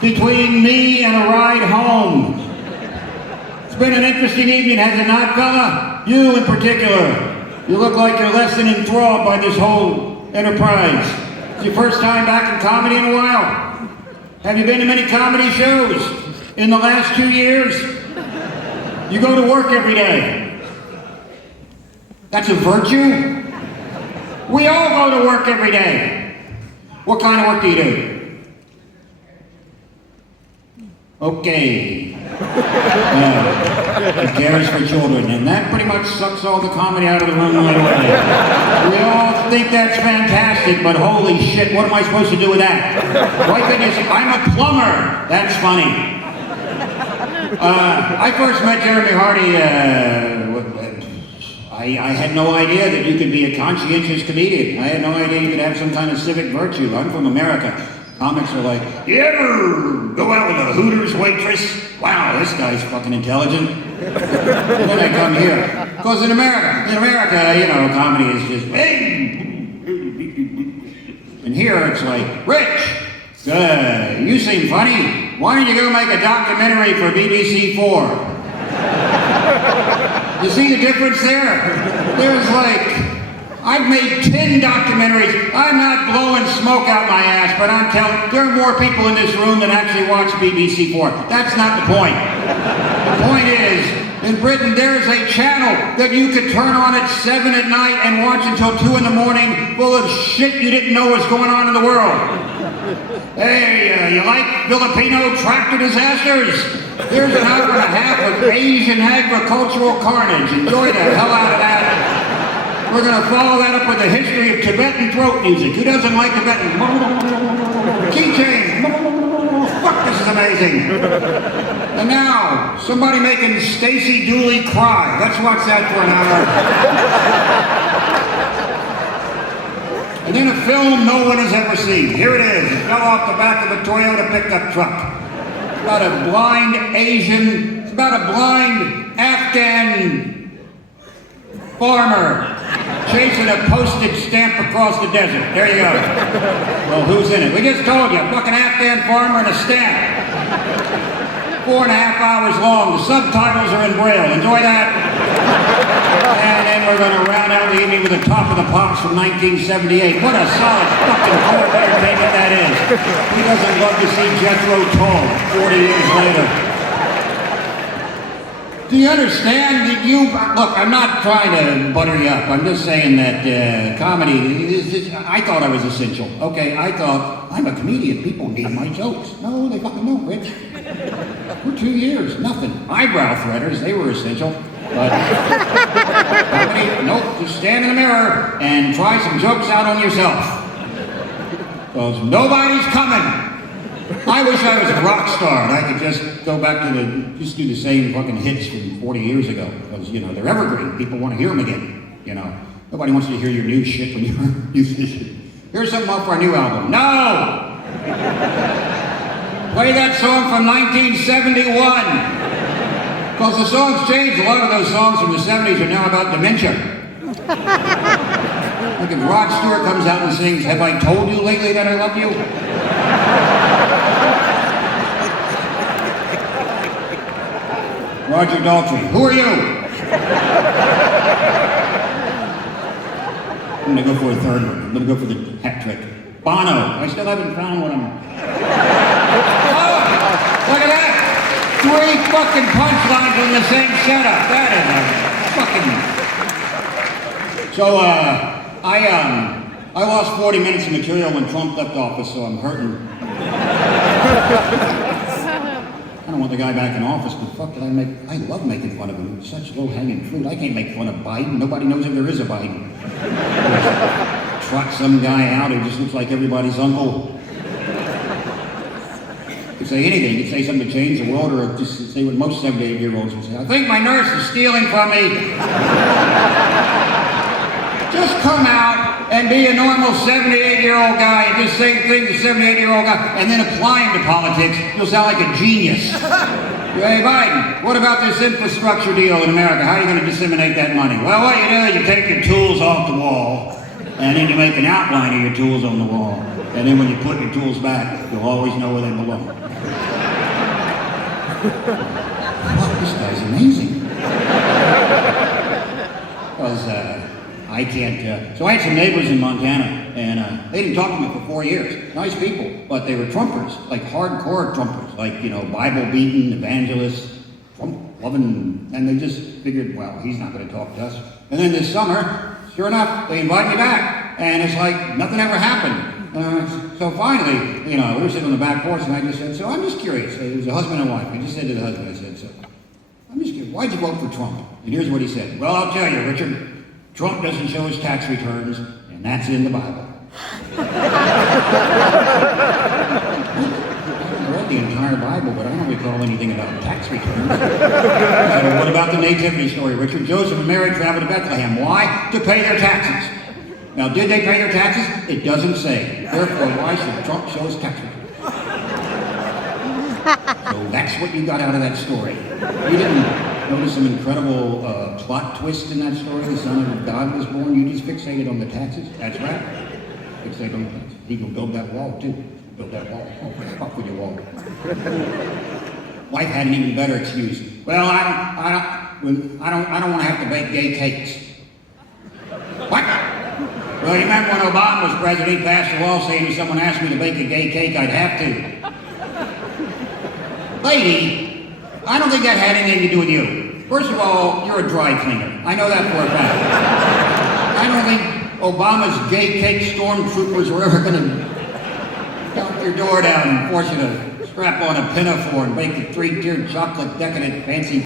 between me and a ride home. It's been an interesting evening, has it not, fella? You in particular. You look like you're less than enthralled by this whole enterprise. It's your first time back in comedy in a while. Have you been to many comedy shows in the last 2 years? You go to work every day. That's a virtue? We all go to work every day. What kind of work do you do? Okay. He cares for children, and that pretty much sucks all the comedy out of the room right away. We all think that's fantastic, but holy shit, what am I supposed to do with that? Why couldn't you say, I'm a plumber? That's funny. I first met Jeremy Hardy, I had no idea that you could be a conscientious comedian. I had no idea you could have some kind of civic virtue. I'm from America. Comics are like, you ever go out with a Hooters waitress? Wow, this guy's fucking intelligent. And then I come here. Because in America, you know, comedy is just, hey. And here it's like, Rich, you seem funny. Why don't you go make a documentary for BBC 4? You see the difference there? There's like, I've made 10 documentaries. I'm not blowing smoke out my ass, but I'm telling, there are more people in this room that actually watch BBC 4. That's not the point. The point is, in Britain, there's a channel that you could turn on at 7 at night and watch until 2 in the morning full of shit you didn't know was going on in the world. Hey, you like Filipino tractor disasters? Here's an hour and a half of Asian agricultural carnage. Enjoy the hell out of that. We're going to follow that up with the history of Tibetan throat music. Who doesn't like Tibetan? Keychain. Fuck, this is amazing. And now, somebody making Stacey Dooley cry. Let's watch that for an hour. And then a film no one has ever seen. Here it is. It fell off the back of a Toyota pickup truck. It's about a blind Asian, it's about a blind Afghan farmer chasing a postage stamp across the desert. There you go. Well, who's in it? We just told you, a fucking Afghan farmer and a stamp. 4.5 hours long. The subtitles are in Braille. Enjoy that. And then we're going to round out the evening with the Top of the Pops from 1978. What a solid fucking core of entertainment that is. Who doesn't love to see Jethro Tull 40 years later? Do you understand that look, I'm not trying to butter you up. I'm just saying that comedy, I thought I was essential. Okay, I thought, I'm a comedian. People need my jokes. No, they fucking don't, Rich. For 2 years, nothing. Eyebrow threaders, they were essential. But comedy, nope, just stand in the mirror and try some jokes out on yourself. Because nobody's coming. I wish I was a rock star and I could just go back to just do the same fucking hits from 40 years ago. Because, you know, they're evergreen. People want to hear them again, you know. Nobody wants to hear your new shit when you're a musician. Here's something off our new album. No! Play that song from 1971. Because the songs changed. A lot of those songs from the 70s are now about dementia. Like if Rod Stewart comes out and sings, "Have I told you lately that I love you?" Roger Daltrey, who are you? I'm gonna go for a third one. I'm gonna go for the hat trick. Bono, I still haven't found one of them. Oh, look at that! 3 fucking punchlines in the same setup. That is a fucking... So, I lost 40 minutes of material when Trump left office, so I'm hurting. I don't want the guy back in office, but fuck did I make... I love making fun of him. It's such low-hanging fruit. I can't make fun of Biden. Nobody knows if there is a Biden. Trot some guy out who just looks like everybody's uncle. You could say anything. You could say something to change the world, or just say what most 78-year-olds would say. I think my nurse is stealing from me. Just come out and be a normal 78-year-old guy and just say things to 78-year-old guy and then apply him to politics. You'll sound like a genius. Hey, Biden, what about this infrastructure deal in America? How are you going to disseminate that money? Well, what you do is you take your tools off the wall and then you make an outline of your tools on the wall. And then when you put your tools back, you'll always know where they belong. Wow, this guy's amazing. Because I can't... so I had some neighbors in Montana, and they didn't talk to me for 4 years. Nice people, but they were Trumpers, like hardcore Trumpers, like, you know, Bible-beating, evangelists, Trump-loving, and they just figured, well, he's not going to talk to us. And then this summer, sure enough, they invite me back, and it's like nothing ever happened. So finally, you know, we were sitting on the back porch, and I just said, so I'm just curious. It was a husband and wife. I just said to the husband, I said, so I'm just curious, why'd you vote for Trump? And here's what he said. Well, I'll tell you, Richard, Trump doesn't show his tax returns, and that's in the Bible. I read the entire Bible, but I don't recall anything about tax returns. I said, well, what about the nativity story? Richard, Joseph, and Mary traveled to Bethlehem. Why? To pay their taxes. Now, did they pay their taxes? It doesn't say. Therefore, why should Trump show his tax returns? So that's what you got out of that story. You didn't notice some incredible plot twist in that story? The Son of God was born. You just fixated on the taxes? That's right. Fixated on the taxes. He can build that wall, too. Build that wall. Oh, up with your wall. Wife had an even better excuse. Well, I don't want to have to bake gay cakes. What? Well, you remember when Obama was president, he passed a law saying if someone asked me to bake a gay cake, I'd have to. Lady, I don't think that had anything to do with you. First of all, you're a dry cleaner. I know that for a fact. I don't think Obama's gay cake stormtroopers were ever going to knock your door down and force you to strap on a pinafore and bake a 3-tiered chocolate decadent fancy